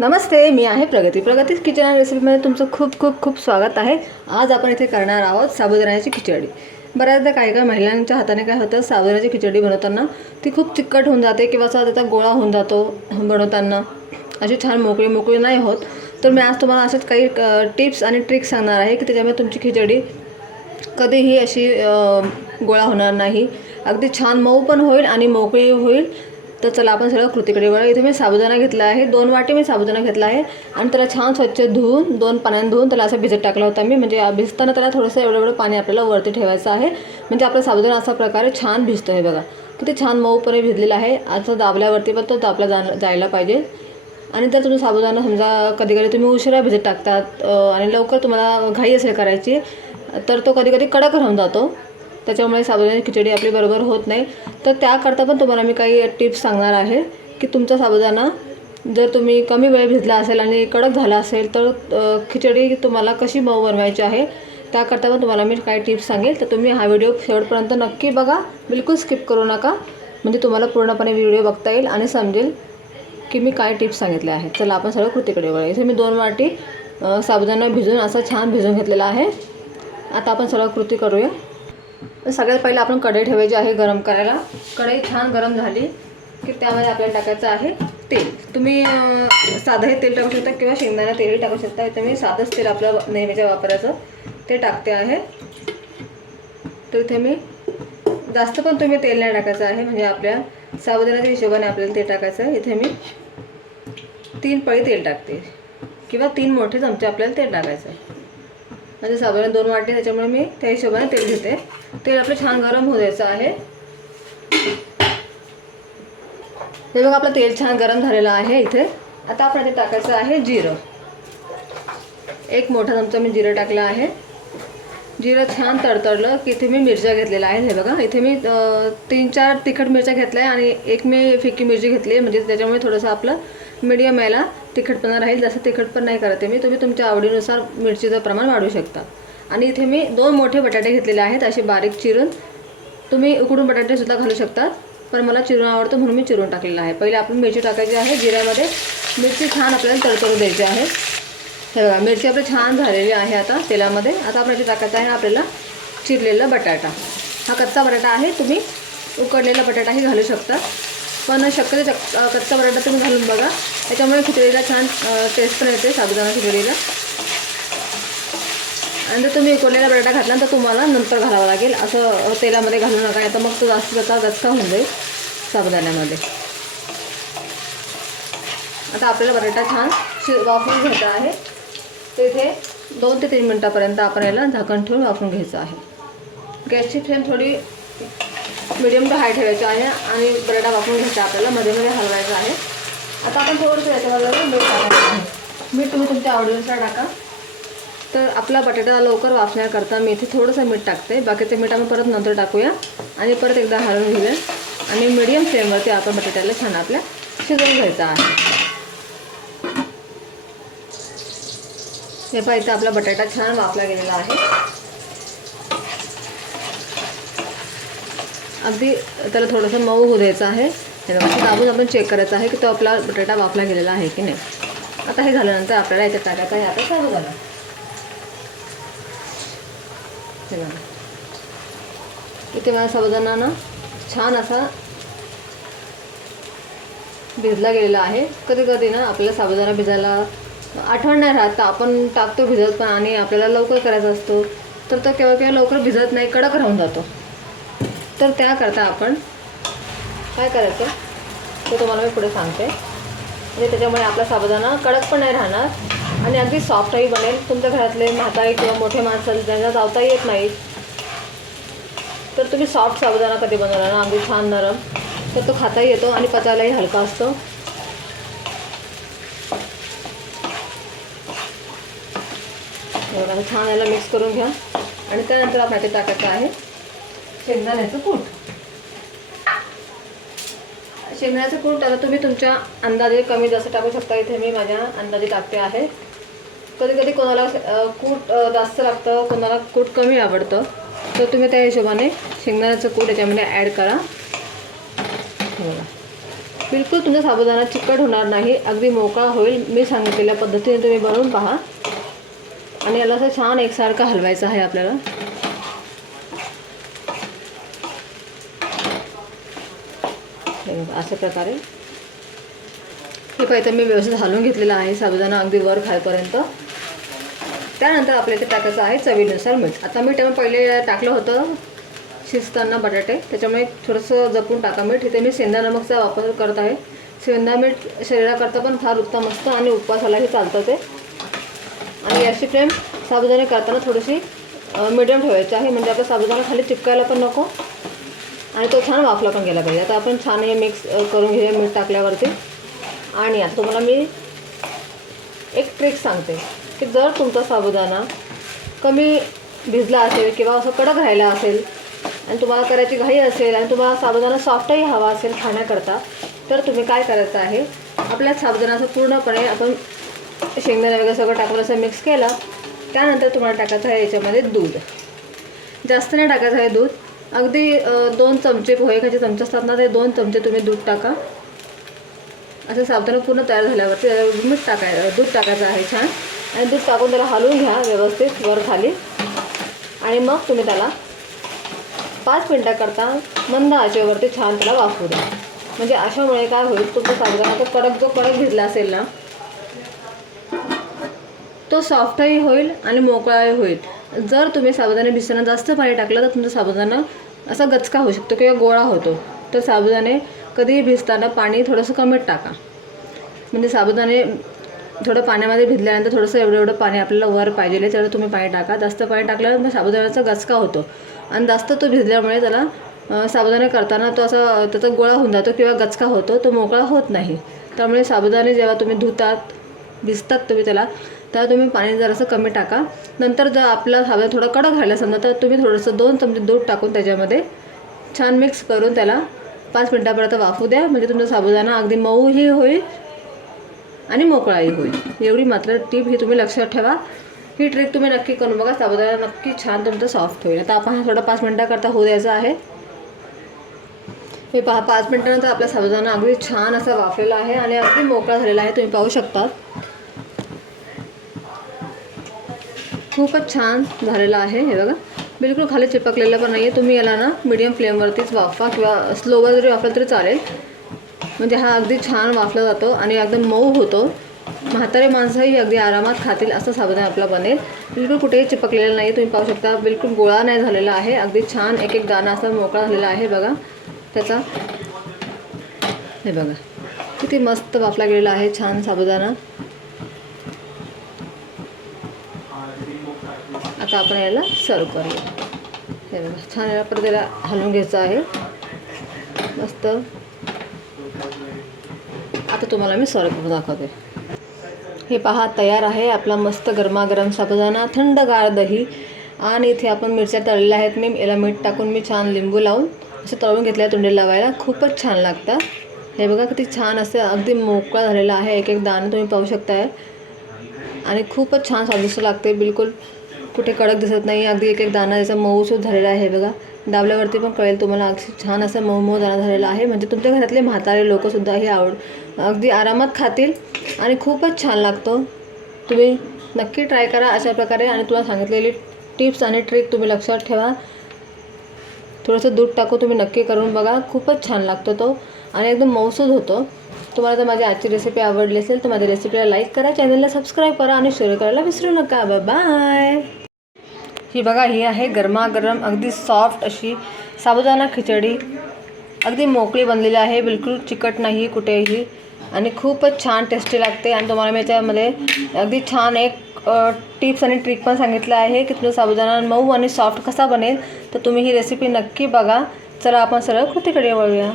नमस्ते मी आहे प्रगती. प्रगती किचन अँड रेसिपीमध्ये तुमचं खूप खूप खूप स्वागत आहे. आज आपण इथे करणार आहोत साबुदाण्याची खिचडी. बऱ्याचदा काही काही महिलांच्या हाताने काय होतं साबुदाण्याची खिचडी बनवताना ती खूप चिकट होऊन जाते किंवा असा त्याचा गोळा होऊन जातो बनवताना. अशी छान मोकळी मोकळी नाही होत. तर मी आज तुम्हाला असेच काही टिप्स आणि ट्रिक्स सांगणार आहे की त्याच्यामुळे तुमची खिचडी कधीही अशी गोळा होणार नाही. अगदी छान मऊ पण होईल आणि मोकळी होईल. तर चला आपण सगळं कृतीकडे वळू इथे मी साबुदाणा घेतला आहे. दोन वाटी मी साबुदाणा घेतला आहे. आणि त्याला छान स्वच्छ धुवून दोन पाण्याने धुवून त्याला असं भिजत टाकला होता मी. म्हणजे भिजताना त्याला थोडंसं एवढं एवढं पाणी आपल्याला वरती ठेवायचं आहे. म्हणजे आपला साबुदाणा असा प्रकारे छान भिजतो आहे बघा. किती छान मऊपणे भिजलेला आहे. असं दाबल्यावरती पण तो दाबला जा जायला पाहिजे. आणि जर तुम्ही साबुदाणा समजा कधी कधी तुम्ही उशिरा भिजत टाकतात आणि लवकर तुम्हाला घाई असेल करायची तर तो कधी कधी कडक राहून जातो. त्याच्यामुळे साबुदाण्याची खिचडी आपली बरोबर होत नाही. तर त्याकरता पण तुम्हाला मी काही टिप्स सांगणार आहे की तुमचा साबुदाणा जर तुम्ही कमी वेळ भिजला असेल आणि कडक झाला असेल तर खिचडी तुम्हाला कशी मऊ बनवायची आहे त्याकरता पण तुम्हाला मी काही टिप्स सांगेल. तर तुम्ही हा व्हिडिओ शेवटपर्यंत नक्की बघा. बिलकुल स्किप करू नका. म्हणजे तुम्हाला पूर्णपणे व्हिडिओ बघता येईल आणि समजेल की मी काय टिप्स सांगितल्या आहेत. चला आपण सगळं कृतीकडे वळूया. इथे मी दोन वाटी साबुदाणा भिजून असा छान भिजून घेतलेला आहे. आता आपण सगळं कृती करूया. तर सगळ्यात पहिलं आपण कढई ठेवायची आहे गरम करायला. कढई छान गरम झाली की त्यामध्ये आपल्याला टाकायचं आहे तेल. तुम्ही साधंही तेल टाकू शकता किंवा शेंगदाणा तेलही टाकू शकता. इथे मी साधंच तेल आपलं नेहमीच्या वापरायचं. ते टाकते आहे. तर इथे मी जास्त पण तुम्ही तेल नाही टाकायचं आहे. म्हणजे आपल्या साबुदाण्याच्या हिशोबाने आपल्याला ते टाकायचं आहे. इथे मी तीन पळी तेल टाकते. किंवा तीन मोठे चमचे आपल्याला तेल टाकायचं आहे. म्हणजे साधारण दोन वाटे त्याच्यामुळे मी त्या हिशोबाने तेल घेते. तेल आपलं छान गरम होऊ द्यायचं आहे. हे बघा आपलं तेल छान गरम झालेलं आहे इथे. आता आपण इथे टाकायचं आहे जिरं. एक मोठा चमचा मी जिरं टाकलं आहे. जिरं छान तडतडलं की इथे मी मिरच्या घेतलेल्या आहेत. हे बघा इथे मी तीन चार तिखट मिरच्या घेतल्या आणि एक मी फिक्की मिरची घेतली आहे. म्हणजे त्याच्यामुळे थोडंसं आपलं मीडियम यायला तिखटपणा राहील जसं तिखट पण नाही करते मी तुम्ही तुमच्या आवडीनुसार मिरचीचं प्रमाण वाढवू शकता. आणि इथे मी दोन मोठे बटाटे घेतलेले आहेत असे बारीक चिरून. तुम्ही उकडून बटाटेसुद्धा घालू शकतात पण मला चिरून आवडतं म्हणून मी चिरून टाकलेलं आहे. पहिले आपण मिरची टाकायची आहे जिऱ्यामध्ये. मिरची छान आपल्याला तडतडू द्यायची आहे. हे बघा मिरची आपली छान झालेली आहे आता तेलामध्ये. आता आपण याची टाकायचं आहे आपल्याला चिरलेला बटाटा. हा कच्चा बटाटा आहे तुम्ही उकडलेला बटाटाही घालू शकता. पण शक्यतो चक कच्चा बटाटा तुम्ही घालून बघा. त्याच्यामुळे खिचडीला छान टेस्ट पण येते साबुदाणा खिचडीला. आणि जर तुम्ही उकडलेला बटाटा घातला तर तुम्हाला नंतर घालावा लागेल. असं तेलामध्ये घालू नका. नाही तर मग तो जास्त त्याचा गचका होऊन जाईल साबुदाण्यामध्ये. आता आपल्याला बटाटा छान शि वाफून घ्यायचा आहे. तिथे दोन ते तीन मिनटापर्यंत आपण याला झाकण ठेवून वाफून घ्यायचं आहे. गॅसची फ्लेम थोडी मिडियम टू हाय ठेवायचं आहे आणि बटाटा वापरून घ्यायचा आपल्याला मध्ये मध्ये हलवायचं आहे. आता आपण थोडंसं याच्यावर मीठ टाकायचं आहे. मीठ तुम्ही तुमच्या आवडीनुसार टाका. तर आपला बटाटा लवकर वाफण्याकरता मी इथे थोडंसं मीठ टाकते. बाकीचं मीठ आपण परत नंतर टाकूया आणि परत एकदा हलवून घेऊया. आणि मिडियम फ्लेमवरती आपण बटाट्याला छान आपल्या शिजवून घ्यायचा आहे. हे पहा इथं आपला बटाटा छान वाफला गेलेला आहे. अगदी त्याला थोडंसं मऊ होऊ द्यायचं आहे. हे दाबून आपण चेक करायचं आहे की तो आपला बटाटा वाफला गेलेला आहे की नाही. आता हे झाल्यानंतर आपल्याला याच्यात टाकायचं आहे आता चालू झालं हे इथे माझ्या साबुदाणा ना छान असा भिजला गेलेला आहे. कधी कधी ना आपल्याला साबुदाणा भिजायला आठवण नाही राहत. तर आपण टाकतो भिजत पण आणि आपल्याला लवकर करायचा असतो. तर तो केव्हा केव्हा लवकर भिजत नाही कडक राहून जातो. तर त्याकरता आपण. काय करायचं? ते तुम्हाला मी पुढे सांगते. म्हणजे त्याच्यामुळे आपला साबुदाणा कडक पण नाही राहणार आणि अगदी सॉफ्टही बनेल. तुमच्या घरातले म्हातारे किंवा मोठे माणसं ज्यांना जावता येत नाहीत तर तुम्ही सॉफ्ट साबुदाणा कधी बनवला ना? अगदी छान नरम. तर तो खाताही येतो आणि पचायलाही हलका असतो. छान याला मिक्स करून घ्या. आणि त्यानंतर आपल्या ते टाकायचं आहे. शेंगदाण्याचं कूट. शेंगदाण्याचं कूट आता तुम्ही तुमच्या अंदाजे कमी जास्त टाकू शकता इथे. मी माझ्या अंदाजे टाकते आहे. कधी कधी कोणाला कूट जास्त लागतं कोणाला कूट कमी आवडतं तर तुम्ही त्या हिशोबाने शेंगदाण्याचं कूट याच्यामध्ये ॲड करा. बघा. बिलकुल तुमचा साबुदाणा चिकट होणार नाही. अगदी मोकळा होईल. मी सांगितलेल्या पद्धतीने तुम्ही बनवून पहा. आणि याला असं छान एकसारखं हलवायचं आहे आपल्याला हे बघा, अशा प्रकारे हे पाहिजे मी व्यवस्थित हलवून घेतलेलं आहे. साबुदाणा अगदी वर खायपर्यंत त्यानंतर आपल्या इथे टाकायचं आहे चवीनुसार मीठ. आता मीठ मी पहिले टाकलं होतं शिजताना बटाटे. त्याच्यामुळे थोडंसं जपून टाका मीठ. इथे मी शेंदा नमकचा वापर करत आहे. शेंदा मीठ शरीराकरता पण फार उत्तम असतं आणि उपवासालाही चालतं ते. आणि याची फ्लेम साबुदाणे करताना थोडीशी मिडियम ठेवायची आहे. म्हणजे आपला साबुदाणा खाली चिपकायला पण नको. आणि तो छान वाफला पण गेला पाहिजे. आता आपण छान हे मिक्स करून घेऊया मीठ टाकल्यावरती. आणि आता तुम्हाला मी एक ट्रिक सांगते की जर तुमचा साबुदाणा कमी भिजला असेल किंवा असं कडक राहिला असेल आणि तुम्हाला करायची घाई असेल आणि तुम्हाला साबुदाणा सॉफ्टही हवा असेल खाण्याकरता तर तुम्ही काय करायचं आहे आपल्या साबुदाणाचं पूर्णपणे आपण शेंगदाणा वगैरे सगळं टाकून असं मिक्स केलं त्यानंतर तुम्हाला टाकायचं आहे याच्यामध्ये दूध. जास्त नाही टाकायचं आहे दूध. अगदी दोन चमचे पोहे खायचे चमचे असतात ना ते दोन चमचे तुम्ही दूध टाका. असं साबुदाणा पूर्ण तयार झाल्यावरती मीठ टाकायचं दूध टाकायचं आहे छान. आणि दूध टाकून त्याला हलवून घ्या व्यवस्थित वर खाली. आणि मग तुम्ही त्याला पाच मिनटाकरता मंद आचेवरती छान त्याला वाफू द्या. म्हणजे अशामुळे काय होईल तुमचा साबुदाणा तो कडक जो कडक भिजला असेल ना तो सॉफ्टही होईल आणि मोकळाही होईल. जर तुम्ही साबुदाणे भिजताना जास्त पाणी टाकलं तर तुमचा साबुदाणा असा गचका होऊ शकतो किंवा गोळा होतो. तर साबुदाणे कधीही भिजताना पाणी थोडंसं कमीच टाका. म्हणजे साबुदाणे थोडं पाण्यामध्ये भिजल्यानंतर थोडंसं एवढं एवढं पाणी आपल्याला वर पाहिजे तेवढं तुम्ही पाणी टाका. जास्त पाणी टाकल्यावर मग साबुदाण्याचा गचका होतो. आणि जास्त तो भिजल्यामुळे त्याला साबुदाणे करताना तो असा त्याचा गोळा होऊन जातो किंवा गचका होतो तो मोकळा होत नाही. त्यामुळे साबुदाणे जेव्हा तुम्ही धुतात भिजतात तुम्ही त्याला तर तुम्ही पाणी जरासं कमी टाका. नंतर जर आपला हवा थोडा कडक राहिला समजा तर तुम्ही थोडंसं दोन चमचे दूध टाकून त्याच्यामध्ये छान मिक्स करून त्याला पाच मिनटापर्यंत वाफू द्या. म्हणजे तुमचा साबुदाणा अगदी मऊही होईल आणि मोकळाही होईल. एवढी मात्र टीप ही तुम्ही लक्षात ठेवा. ही ट्रिक तुम्ही नक्की करून बघा. साबुदाणा नक्की छान तुमचं सॉफ्ट होईल. आता आपण हा थोडा पाच मिनटाकरता होऊ द्यायचा आहे. हे पहा पाच मिनटानंतर आपला साबुदाणा अगदी छान असा वाफलेला आहे आणि अगदी मोकळा झालेला आहे. तुम्ही पाहू शकता. खूपच छान झालेला आहे हे बघा. बिलकुल खाली चिपकलेलं पण नाही आहे तुम्ही याला ना मीडियम फ्लेमवरतीच वाफवा किंवा स्लोवर जरी वाफला तरी चालेल. म्हणजे हा अगदी छान वाफला जातो आणि एकदम मऊ होतो. म्हातारे माणसंही अगदी आरामात खातील असं साबुदाणा आपला बनेल. बिलकुल कुठेही चिपकलेलं नाही तुम्ही पाहू शकता बिलकुल गोळा नाही झालेला आहे. अगदी छान एक एक दाणा असा मोकळा झालेला आहे बघा. त्याचा हे बघा. किती मस्त वाफला गेलेला आहे छान साबुदाणा. आता आपण याला सर्व करूया. हे बघा छान याला परत याला हलवून घ्यायचं आहे. मस्त. आता तुम्हाला मी सर्व करून दाखवते. हे पहा तयार आहे आपला मस्त गरमागरम साबुदाणा थंडगार दही. आणि इथे आपण मिरच्या तळलेल्या आहेत. मी याला मीठ टाकून मी छान लिंबू लावून असं तळून घेतल्या तोंडी लावायला खूपच छान लागतं. हे बघा किती छान असं अगदी मोकळा झालेला आहे. एक एक दाणं तुम्ही पाहू शकताय. आणि खूपच छान स्वादिष्ट लागते. बिलकुल कुठे कडक दिसत नाही. अगदी एक एक दाणा त्याचा मऊसूद झालेला आहे बघा. दाबल्यावरती पण कळेल तुम्हाला अगदी छान असं मऊ मऊ दाणा झालेला आहे. म्हणजे तुमच्या घरातले म्हातारे लोकंसुद्धा हे आवड अगदी आरामात खातील आणि खूपच छान लागतो. तुम्ही नक्की ट्राय करा अशा प्रकारे आणि तुला सांगितलेली टिप्स आणि ट्रिक तुम्ही लक्षात ठेवा. थोडंसं दूध टाकून तुम्ही नक्की करून बघा. खूपच छान लागतो तो आणि एकदम मौसूद होतो. तुम्हाला जर माझी आजची रेसिपी आवडली असेल तर माझ्या रेसिपीला लाईक करा. चॅनलला सबस्क्राईब करा आणि शेअर करायला विसरू नका. बाय ही बघा ही आहे गरमागरम अगदी सॉफ्ट अशी साबुदाणा खिचडी. अगदी मोकळी बनलेली आहे बिलकुल चिकट नाही कुठेही. आणि खूपच छान टेस्टी लागते. आणि तुम्हाला मी याच्यामध्ये अगदी छान एक टिप्स आणि ट्रिक पण सांगितलं आहे की तुम्ही साबुदाणा मऊ आणि सॉफ्ट कसा बनेल तर तुम्ही ही रेसिपी नक्की बघा. चला आपण सरळ कृतीकडे वळूया.